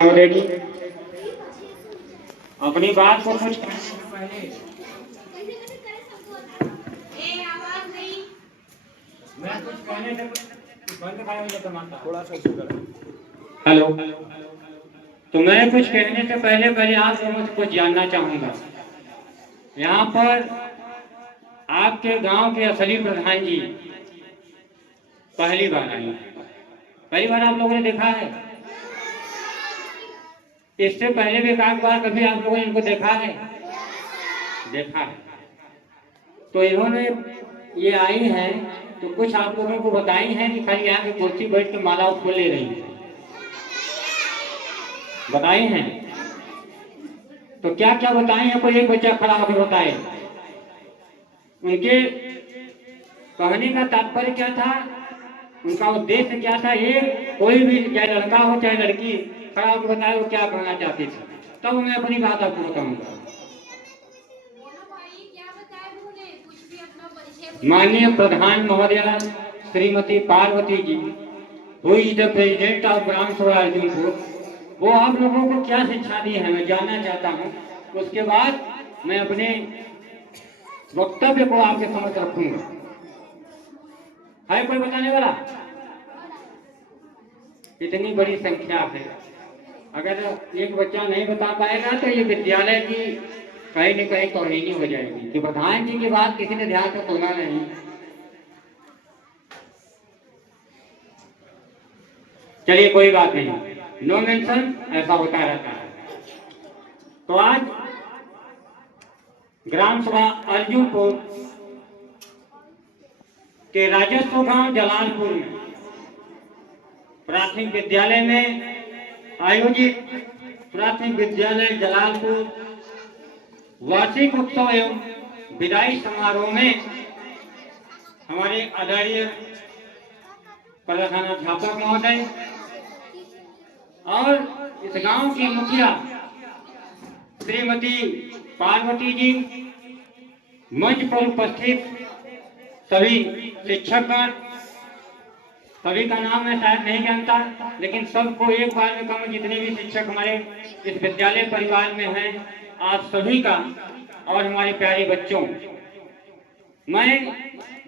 बोलेगी अपनी बात को कुछ कहने से पहले मैं कुछ कहने से बंद खाया टमाटर थोड़ा सा शुगर। हेलो, तो मैं कुछ कहने से पहले पहले आप लोगों से कुछ जानना चाहूंगा। यहाँ पर आपके गांव के असली प्रधान जी पहली बार आए, पहली बार आप लोगों ने देखा है? इससे पहले भी एक बार कभी आप लोगों ने इनको देखा है? देखा है। तो इन्होंने ये आई हैं तो कुछ आप लोगों को बताई हैं कि खाली यहाँ की कुर्सी बैठ के माला फूल ले रही है, बताई हैं? तो क्या क्या बताई हैं? कोई एक बच्चा खड़ा होकर बताए। उनके कहने का तात्पर्य क्या था, उनका उद्देश्य क्या था? एक कोई भी चाहे लड़का हो चाहे लड़की खड़ा होकर बताए वो क्या कहना चाहती थी, तब मैं अपनी बात आपको बताऊंगा। माननीय प्रधान महोदया Shrimati Parvati ji, who is the president of Gram Sabha Arjunpur, वो आप लोगों को क्या शिक्षा दी है मैं जानना चाहता हूँ। उसके बाद मैं अपने वक्तव्य को आपके समक्ष रखूंगा। है कोई बताने वाला? इतनी बड़ी संख्या है, अगर एक बच्चा नहीं बता पाएगा तो ये विद्यालय की कहीं न कहीं तौहीनी हो जाएगी कि प्रधान जी की बात किसी ने ध्यान से सुना नहीं। चलिए कोई बात नहीं, नो मेंशन, ऐसा होता रहता है। तो आज ग्राम सभा अर्जुनपुर के राजस्व गांव जलालपुर में प्राथमिक विद्यालय में आयोजित प्राथमिक विद्यालय जलालपुर वार्षिक उत्सव एवं विदाई समारोह में हमारे आदरणीय प्रधानाध्यापक महोदय और इस गांव की मुखिया श्रीमती पार्वती जी, मंच पर उपस्थित सभी शिक्षकगण, सभी का नाम मैं शायद नहीं जानता, लेकिन सबको एक बार में कहूँ, जितने भी शिक्षक हमारे इस विद्यालय परिवार में हैं, आप सभी का और हमारे प्यारे बच्चों, मैं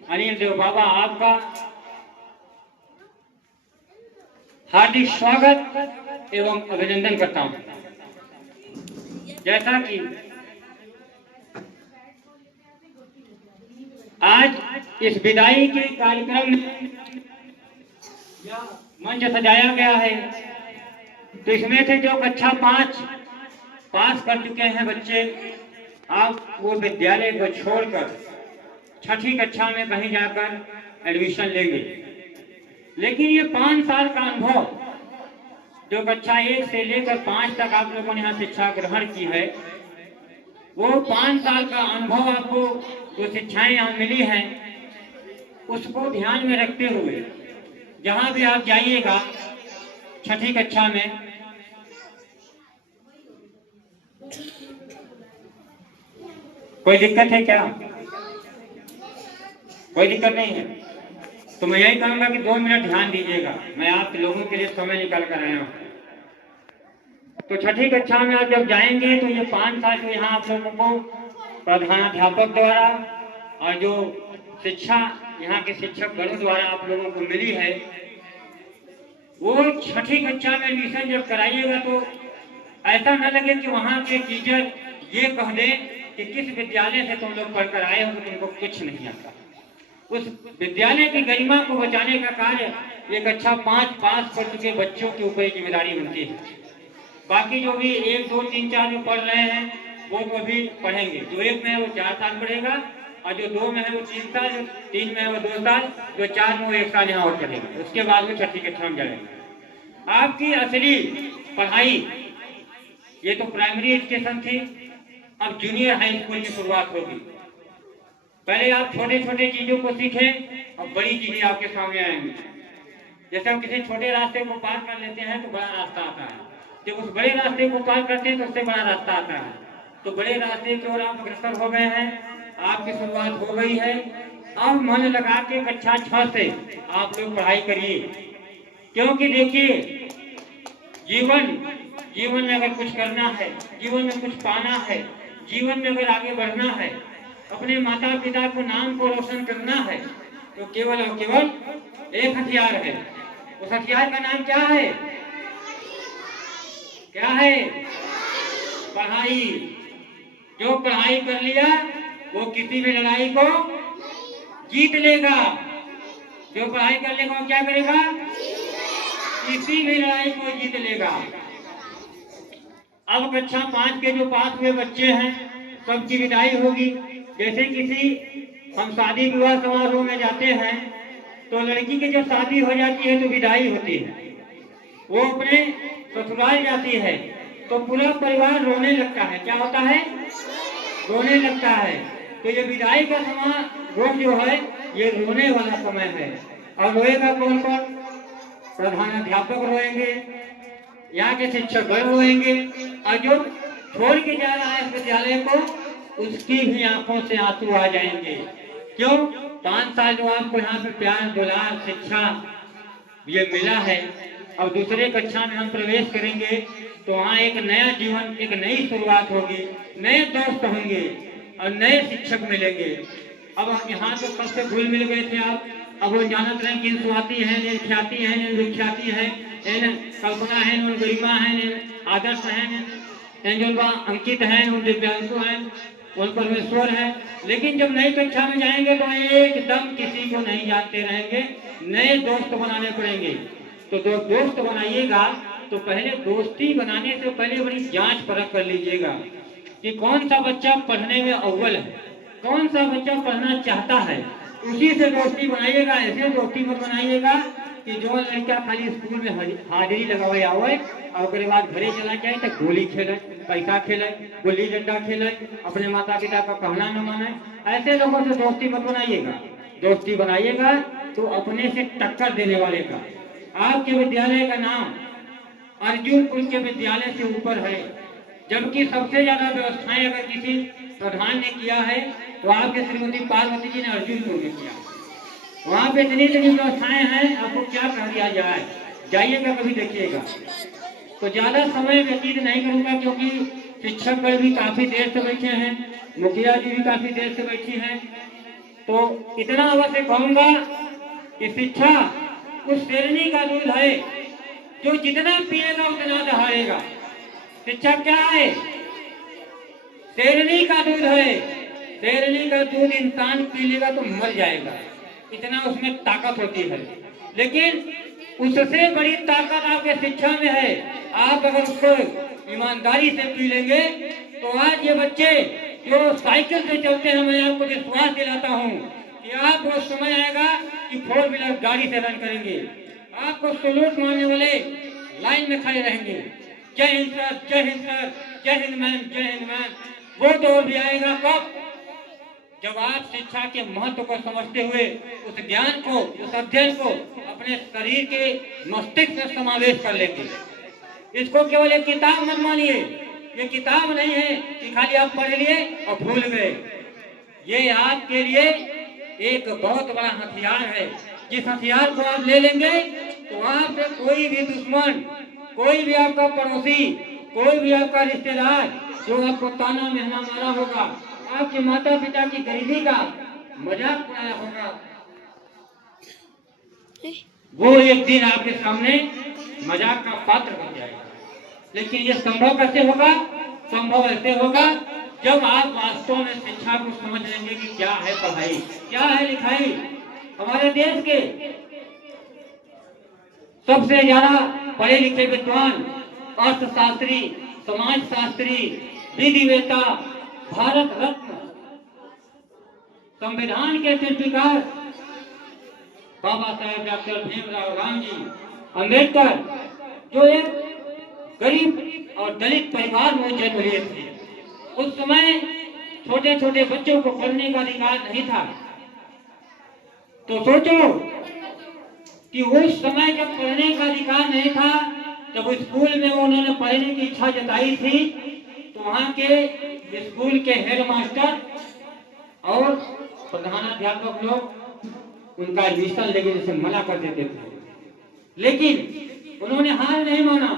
अनिल देव बाबा आपका हार्दिक स्वागत एवं अभिनंदन करता हूं। जैसा कि आज इस विदाई के कार्यक्रम में मंच सजाया गया है, तो इसमें से जो कक्षा 5 पास कर चुके हैं बच्चे, आप वो विद्यालय को छोड़कर छठी कक्षा में कहीं जाकर एडमिशन लेंगे। लेकिन ये 5 साल का अनुभव जो कक्षा 1 से लेकर 5 तक आप लोगों ने यहाँ शिक्षा ग्रहण की है, वो 5 साल का अनुभव आपको जो शिक्षाएं यहाँ मिली हैं उसको ध्यान में रखते हुए जहाँ भी आप जाइएगा छठी कक्षा में, कोई दिक्कत है क्या? कोई दिक्कत नहीं है, तो मैं यही कहूंगा कि 2 मिनट ध्यान दीजिएगा, मैं आप लोगों के लिए समय निकाल कर आया हूँ। तो छठी कक्षा में आप जब जाएंगे तो ये 5 साल जो यहाँ आप लोगों को प्रधानाध्यापक द्वारा और जो शिक्षा यहाँ के शिक्षक गणों द्वारा आप लोगों को मिली है, वो छठी कक्षा में एडमिशन जब कराइएगा तो ऐसा न लगे कि वहाँ के टीचर ये कह दें कि किस विद्यालय से तुम लोग पढ़कर आए हो तो तुमको कुछ नहीं आता। उस विद्यालय की गरिमा को बचाने का कार्य ये कक्षा 5 पास कर चुके बच्चों के ऊपर जिम्मेदारी बनती है। बाकी जो भी 1, 2, 3, 4 में पढ़ रहे हैं वो तो अभी पढ़ेंगे, जो 1 में है वो 4 साल पढ़ेगा, और जो 2 में है वो 3 साल, जो 3 में है वो 2 साल, जो 4 में वो 1 साल यहाँ और पढ़ेगा, उसके बाद वो छठी कक्षा में जाएगा। आपकी असली पढ़ाई ये तो प्राइमरी एजुकेशन थी, अब जूनियर हाई स्कूल की शुरुआत होगी। पहले आप छोटे छोटे चीजों को सीखें और बड़ी चीजें आपके सामने आएंगी। जैसे हम किसी छोटे रास्ते को पार कर लेते हैं तो बड़ा रास्ता आता है, जब उस बड़े रास्ते को पार करते हैं तो उससे बड़ा रास्ता आता है। तो बड़े रास्ते की ओर आप अग्रसर हो गए हैं, आपकी शुरुआत हो गई है। अब मन लगा के कक्षा 6 से आप लोग पढ़ाई करिए, क्योंकि देखिए जीवन जीवन में अगर कुछ करना है, जीवन में कुछ पाना है, जीवन में अगर आगे बढ़ना है, अपने माता पिता को नाम को रोशन करना है, तो केवल और केवल एक हथियार है। उस हथियार का नाम क्या है? क्या है? पढ़ाई। जो पढ़ाई कर लिया वो किसी भी लड़ाई को जीत लेगा। जो पढ़ाई कर लेगा वो क्या करेगा? किसी भी लड़ाई को जीत लेगा। अब कक्षा 5 के जो पास हुए बच्चे हैं सबकी विदाई होगी। जैसे किसी हम शादी विवाह समारोह में जाते हैं तो लड़की की जब शादी हो जाती है तो विदाई होती है, वो अपने ससुराल जाती है तो पूरा परिवार रोने लगता है। क्या होता है? रोने लगता है। तो ये विदाई का समय वो जो है ये रोने वाला समय है। और रोएगा कौन कौन? प्रधानाध्यापक रोएंगे, यहाँ के शिक्षक रोएंगे, और जो छोड़ के जा रहा है विद्यालय को उसकी भी आंखों से आंसू आ जाएंगे। क्यों? 5 साल जो आपको यहाँ पे प्यार दुलार शिक्षा ये मिला है, अब दूसरे कक्षा में हम प्रवेश करेंगे तो वहाँ एक नया जीवन, एक नई शुरुआत होगी, नए दोस्त होंगे और नए शिक्षक मिलेंगे। अब यहाँ तो कब से घुल मिल गए थे आप, अब वो जानते रहे कि स्वाति है, नील ख्याति है, नील विख्याति है, कल्पना है, नील गरिमा है, आदर्श है, अंकित है, दिव्यांशु है, उन परमेश्वर है। लेकिन जब नई कक्षा में जाएंगे तो एकदम किसी को नहीं जानते रहेंगे, नए दोस्त बनाने पड़ेंगे। तो दोस्त बनाइएगा तो पहले दोस्ती बनाने से पहले बड़ी जांच परख कर लीजिएगा कि कौन सा बच्चा पढ़ने में अव्वल है, कौन सा बच्चा पढ़ना चाहता है, उसी से दोस्ती बनाइएगा। ऐसे दोस्ती मत बनाइएगा कि जो लड़का खाली स्कूल में हाजिरी लगावे आवे और उसके बाद घरे चला जाए तो गोली खेले, पैसा खेले, गुल्ली डंडा खेले, अपने माता पिता का कहना न माने। ऐसे लोगों से दोस्ती मत बनाइएगा। दोस्ती बनाइएगा तो अपने से टक्कर देने वाले का। आपके विद्यालय का नाम अर्जुनपुर के विद्यालय से ऊपर है, जबकि सबसे ज्यादा व्यवस्थाएं अगर किसी प्रधान ने किया है तो आपके श्रीमती पार्वती जी ने अर्जुनपुर में किया। वहाँ पे इतनी इतनी व्यवस्थाएं हैं, आपको क्या कह दिया जाए, जाइएगा कभी देखिएगा। तो ज्यादा समय व्यतीत नहीं करूंगा क्योंकि शिक्षक गण भी काफी देर से बैठे हैं, मुखिया जी भी काफी देर से बैठी हैं। तो इतना अवश्य कहूंगा कि शिक्षा उस शेरनी का दूध है जो जितना पिएगा उतना दहाड़ेगा। शिक्षा क्या है? शेरनी का दूध है। शेरनी का दूध इंसान पी लेगा तो मर जाएगा, इतना उसमें ताकत होती है। लेकिन उससे बड़ी ताकत आपके शिक्षा में है। आप अगर उसको ईमानदारी से पी लेंगे तो आज ये बच्चे जो साइकिल से चलते हैं, मैं आपको विश्वास दिलाता हूँ कि आपको समय आएगा कि 4 व्हीलर गाड़ी से रन करेंगे। आपको सलूट मारने वाले लाइन में खड़े रहेंगे, जय हिंद सर, जय हिंद सर, जय हिंद मैम, जय हिंद मैम। वो दौर भी आएगा कब? जब आप शिक्षा के महत्व को समझते हुए उस ज्ञान को, उस अध्ययन को अपने शरीर के मस्तिष्क में समावेश कर लेंगे। इसको केवल एक किताब मत मानिए, ये किताब नहीं है कि खाली आप पढ़ लिए और भूल गए। ये आपके लिए एक बहुत बड़ा हथियार है। जिस हथियार को आप ले लेंगे तो आपसे कोई भी दुश्मन, कोई भी आपका पड़ोसी, कोई भी आपका रिश्तेदार जो आपको ताना महना मारा होगा, आपके माता पिता की गरीबी का मजाक उड़ाया होगा, वो एक दिन आपके सामने मजाक का पात्र बन जाएगा। लेकिन ये संभव कैसे होगा? संभव ऐसे होगा जब आप वास्तव में शिक्षा को समझ लेंगे कि क्या है पढ़ाई, क्या है लिखाई। हमारे देश के सबसे ज्यादा पढ़े लिखे विद्वान, अर्थशास्त्री, समाज शास्त्री, विधिवेता, भारत रत्न, संविधान के शिल्पकार बाबा साहेब डॉक्टर भीमराव रामजी अम्बेडकर, जो एक गरीब और दलित परिवार में जन्म लिए थे। उस समय छोटे छोटे बच्चों को पढ़ने का अधिकार नहीं था। तो सोचो कि उस समय जब पढ़ने का अधिकार नहीं था, जब स्कूल में उन्होंने पढ़ने की इच्छा जताई थी तो वहां के स्कूल के हेडमास्टर और प्रधानाध्यापक लोग उनका एडमिशन लेने से मना कर देते थे। लेकिन उन्होंने हार नहीं माना,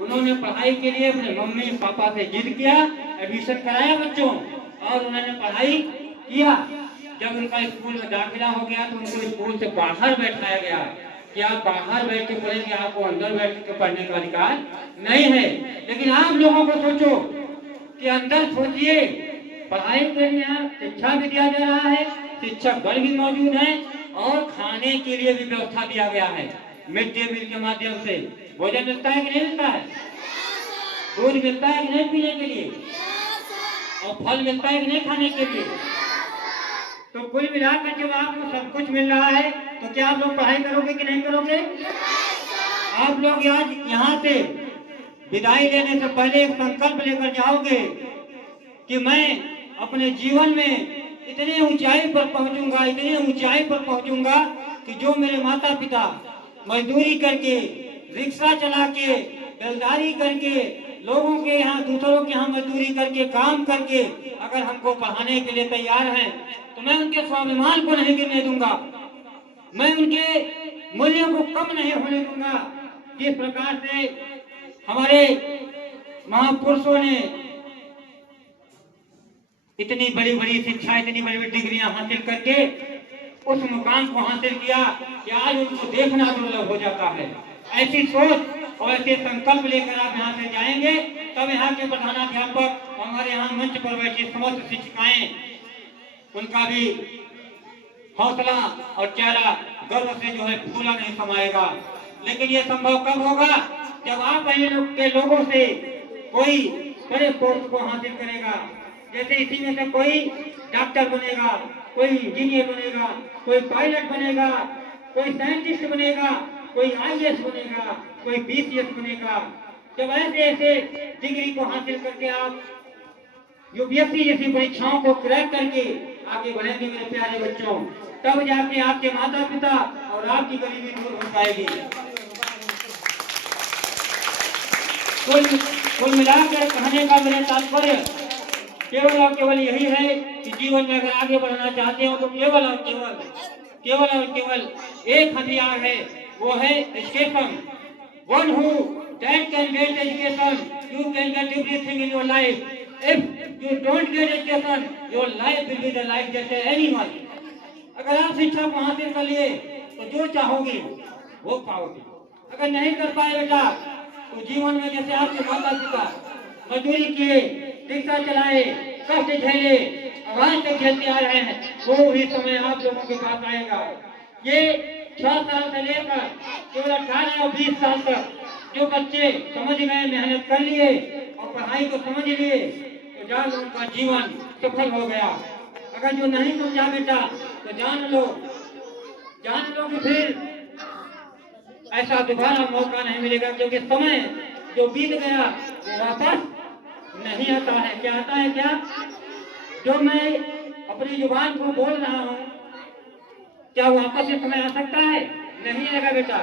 उन्होंने पढ़ाई के लिए अपने मम्मी पापा से जिद किया, एडमिशन कराया बच्चों, और उन्होंने पढ़ाई किया। जब उनका स्कूल में दाखिला हो गया तो उनको स्कूल से बाहर बैठाया गया कि आप बाहर बैठ के पढ़ेंगे, आपको अंदर बैठ के पढ़ने का अधिकार नहीं है। लेकिन आप लोगों को सोचो कि अंदर सोचिए, पढ़ाई के लिए यहाँ शिक्षा भी दिया जा रहा है, शिक्षक गण भी मौजूद है, और खाने के लिए भी व्यवस्था दिया गया है। मिड डे मील के माध्यम से भोजन मिलता है कि नहीं मिलता है, दूध मिलता है कि नहीं पीने के लिए, और फल मिलता है कि नहीं खाने के लिए। तो कुल मिलाकर जब आपको सब कुछ मिल रहा है तो क्या आप लोग पढ़ाई करोगे कि नहीं करोगे? आप लोग आज यहाँ से विदाई लेने से पहले एक संकल्प लेकर जाओगे कि मैं अपने जीवन में इतनी ऊंचाई पर पहुंचूंगा, इतनी ऊंचाई पर पहुंचूंगा कि जो मेरे माता पिता मजदूरी करके, रिक्शा चला के, बेलदारी करके, लोगों के यहाँ, दूसरों के यहाँ मजदूरी करके, काम करके अगर हमको पढ़ाने के लिए तैयार हैं तो मैं उनके स्वाभिमान को नहीं गिरने दूंगा, मैं उनके मूल्यों को कम नहीं होने दूंगा। जिस प्रकार से हमारे महापुरुषों ने इतनी बड़ी बड़ी शिक्षा, इतनी बड़ी बड़ी डिग्रियां हासिल करके उस मुकाम को हासिल किया कि आज उनको देखना दुर्लभ हो जाता है। ऐसी सोच और ऐसे संकल्प लेकर आप यहाँ से जाएंगे तब यहाँ के प्रधानाध्यापक, हमारे यहाँ मंच पर बैठी समस्त शिक्षिकाएं, उनका भी हौसला और चेहरा गर्व से जो है फूला नहीं समाएगा। लेकिन ये संभव कब होगा? जब आप के लोगों से कोई बड़े पोस्ट को हासिल करेगा। जैसे इसी में से कोई डॉक्टर बनेगा, कोई इंजीनियर बनेगा, कोई पायलट बनेगा, कोई साइंटिस्ट बनेगा, कोई आईएएस बनेगा, कोई बीसीएस बनेगा। जब ऐसे ऐसे डिग्री को हासिल करके आप यूपीएससी जैसी परीक्षाओं को क्रैक करके आगे बढ़ेंगे मेरे प्यारे बच्चों, तब जाके आपके माता पिता और आपकी गरीबी दूर हो पाएगी। कुल मिलाकर कहने का मेरा तात्पर्य केवल और केवल यही है कि जीवन में अगर आगे बढ़ना चाहते हो तो केवल और केवल एक हथियार है, वो है education. One who that can get education, you can get everything in your life. If you don't get education, your life will be the life जैसे एनिमल। अगर आप शिक्षा को हासिल कर लिए तो जो चाहोगे वो पाओगे। अगर नहीं कर पाए बेटा तो जीवन में जैसे आपके माता पिता मजदूरी किए, रिक्शा चलाए, कष्ट झेले, आवाज तक झेलते आ रहे हैं, वो भी समय आप लोगों के पास आएगा। ये 6 साल से लेकर केवल 18 और 20 साल तक जो बच्चे समझ गए, मेहनत कर लिए और पढ़ाई को समझ लिए तो जान उनका जीवन सफल हो गया। अगर जो नहीं समझा बेटा तो जान लो कि फिर ऐसा दोबारा मौका नहीं मिलेगा, क्योंकि समय जो बीत गया वो वापस नहीं आता है। क्या आता है? क्या जो मैं अपनी जुबान को बोल रहा हूँ क्या वापस ये समय आ सकता है? नहीं आएगा बेटा।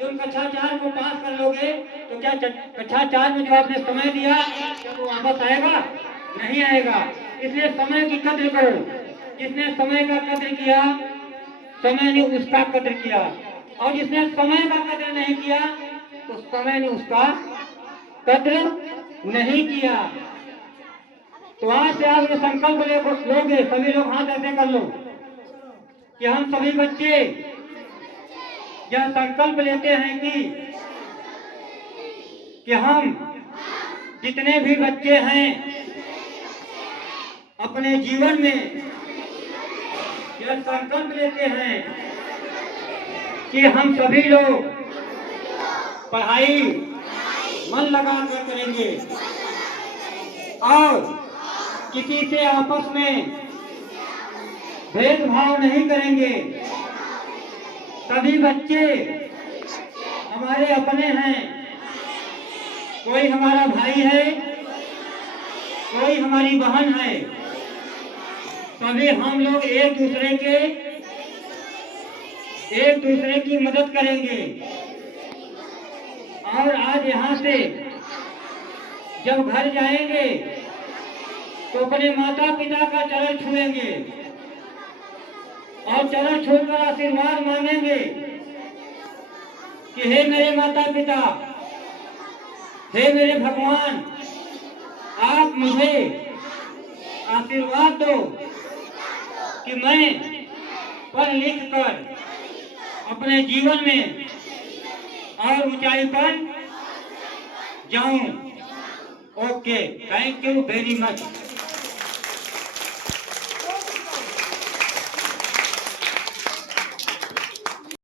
जो कक्षा 4 को पास कर लोगे तो क्या कक्षा 4 में जो आपने समय दिया क्या वो वापस आएगा? नहीं आएगा। इसलिए समय की कद्र करो। जिसने समय का कद्र किया समय ने उसका कद्र किया, और जिसने समय का कद्र नहीं किया तो समय ने उसका कद्र नहीं किया। तो आज से आप ये संकल्प लोगे, सभी लोग हाथ ऐसे कर लो कि हम सभी बच्चे यह संकल्प लेते हैं कि हम जितने भी बच्चे हैं अपने जीवन में यह संकल्प लेते हैं कि हम सभी लोग पढ़ाई मन लगाकर करेंगे और किसी से आपस में भेदभाव नहीं करेंगे। सभी बच्चे हमारे अपने हैं, कोई हमारा भाई है, कोई हमारी बहन है। सभी हम लोग एक दूसरे की मदद करेंगे। और आज यहाँ से जब घर जाएंगे तो अपने माता पिता का चरण छुएंगे और चरण छूकर आशीर्वाद मांगेंगे कि हे मेरे माता पिता, हे मेरे भगवान, आप मुझे आशीर्वाद दो कि मैं पढ़ लिख कर अपने जीवन में और ऊंचाई पर जाऊं। Okay, thank you very much.